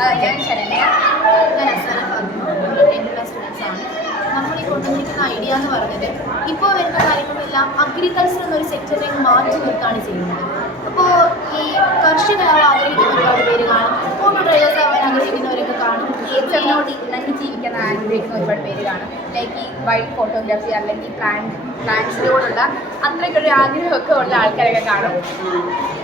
ഞാൻ ശരണ്യ, ഞാൻ അസാന ഫാത്തിമ, നമ്മൾ 10th ക്ലാസ് സ്റ്റുഡൻസ് ആണ്. നമ്മൾ ഈ കൊണ്ടുവന്നിരിക്കുന്ന ഐഡിയ എന്ന് പറയുന്നത് ഇപ്പോൾ വരുന്ന കാര്യങ്ങളെല്ലാം അഗ്രികൾച്ചർ എന്നൊരു സെക്ടറിലേക്ക് മാറ്റി നിർത്താണ് ചെയ്യുന്നത്. അപ്പോൾ ഈ കർഷകരാവാൻ ആഗ്രഹിക്കുന്ന ഒരുപാട് പേര് കാണും, ഓട്ടോ ഡ്രൈവേഴ്സ് ആവാൻ ആഗ്രഹിക്കുന്നവരൊക്കെ കാണും, നേച്ചറിനോട് ഇണങ്ങി ജീവിക്കാൻ ആഗ്രഹിക്കുന്ന ഒരുപാട് പേര് കാണും. ലൈക്ക് ഈ വൈൽഡ് ഫോട്ടോഗ്രാഫി അല്ലെങ്കിൽ പ്ലാന്റ്സിനോടുള്ള അത്രയ്ക്കൊരു ആഗ്രഹമൊക്കെ ഉള്ള ആൾക്കാരൊക്കെ കാണും.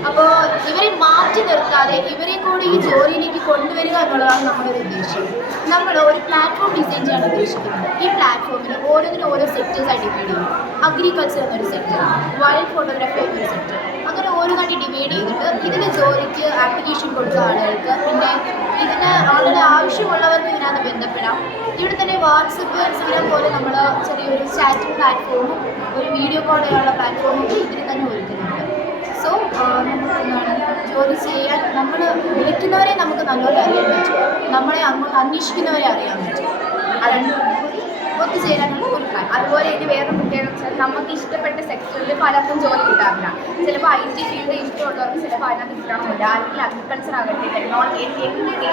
അപ്പോൾ ഇവരെ മാറ്റി നിർത്താതെ ഇവരെ കൂടി ഈ ജോലിയിലേക്ക് കൊണ്ടുവരിക എന്നുള്ളതാണ് നമ്മുടെ ഒരു ഉദ്ദേശം. നമ്മൾ ഒരു പ്ലാറ്റ്ഫോം ഡിസൈൻ ചെയ്യാൻ ഉദ്ദേശിക്കുന്നത്. ഈ പ്ലാറ്റ്ഫോമിൽ ഓരോന്നിനും ഓരോ സെക്ടേഴ്സായി ഡിവൈഡ് ചെയ്യും. അഗ്രികൾച്ചർ എന്നൊരു സെക്ടർ, വൈൽഡ് ഫോട്ടോഗ്രാഫി എന്നൊരു സെക്ടർ, അങ്ങനെ ഓരോന്നായിട്ട് ഡിവൈഡ് ചെയ്തിട്ട് ഇതിന് ജോലിക്ക് ആപ്ലിക്കേഷൻ കൊടുക്കുക ആളുകൾക്ക്. പിന്നെ ഇതിന് ആളുടെ ആവശ്യമുള്ളവർക്ക് ഇതിനകത്ത് ബന്ധപ്പെടാം. ഇവിടെ തന്നെ വാട്സപ്പ്, ഇൻസ്റ്റാഗ്രാം പോലെ നമ്മൾ ചെറിയൊരു ചാറ്റിംഗ് പ്ലാറ്റ്ഫോമും ഒരു വീഡിയോ കോൾ ചെയ്യാനുള്ള പ്ലാറ്റ്ഫോമും ഇതിന് തന്നെ ഒരുക്കുന്നുണ്ട്. സോ നമുക്ക് എന്താണ് ജോലി ചെയ്യാൻ നമ്മൾ വിളിക്കുന്നവരെ നമുക്ക് നല്ലപോലെ അറിയാൻ പറ്റും, നമ്മളെ അങ്ങോട്ട് അന്വേഷിക്കുന്നവരെ അറിയാൻ പറ്റും. അതാണ് ഒത്തുചേരാനുള്ള ഒരു പ്ലാൻ. അതുപോലെ തന്നെ വേറെ പ്രത്യേകത വെച്ചാൽ നമുക്ക് ഇഷ്ടപ്പെട്ട സെക്ടറിൽ പലർക്കും ജോലി കിട്ടാറില്ല. ചിലപ്പോൾ IT ഫീൽഡ് ഇഷ്ടമുള്ളവർക്ക് ചിലപ്പോൾ അതിനകത്ത് കിട്ടണമെന്നില്ല. അല്ലെങ്കിൽ അഗ്രികൾച്ചർ ആകട്ടെ, ടെക്നോളജി,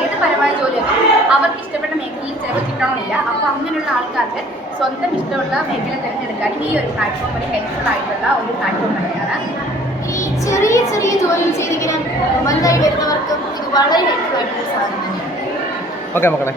ഏത് പരമായ ജോലിയൊക്കെ അവർക്ക് ഇഷ്ടപ്പെട്ട മേഖലയിൽ ചിലപ്പോൾ കിട്ടണമെന്നില്ല. അപ്പോൾ അങ്ങനെയുള്ള ആൾക്കാർക്ക് സ്വന്തം ഇഷ്ടമുള്ള മേഖല തിരഞ്ഞെടുക്കാനും ഈ ഒരു പ്ലാറ്റ്ഫോം ഒരു ഹെൽപ്ഫുൾ ആയിട്ടുള്ള ഒരു പ്ലാറ്റ്ഫോം തന്നെയാണ്. ഈ ചെറിയ ചെറിയ ജോലി ചെയ്തിങ്ങനെ വലുതായി വരുന്നവർക്കും ഇത് വളരെ ഹെൽപ്ഫുൾ ആയിട്ടുള്ള സാധനം തന്നെയാണ്. ഓക്കെ മക്കളെ.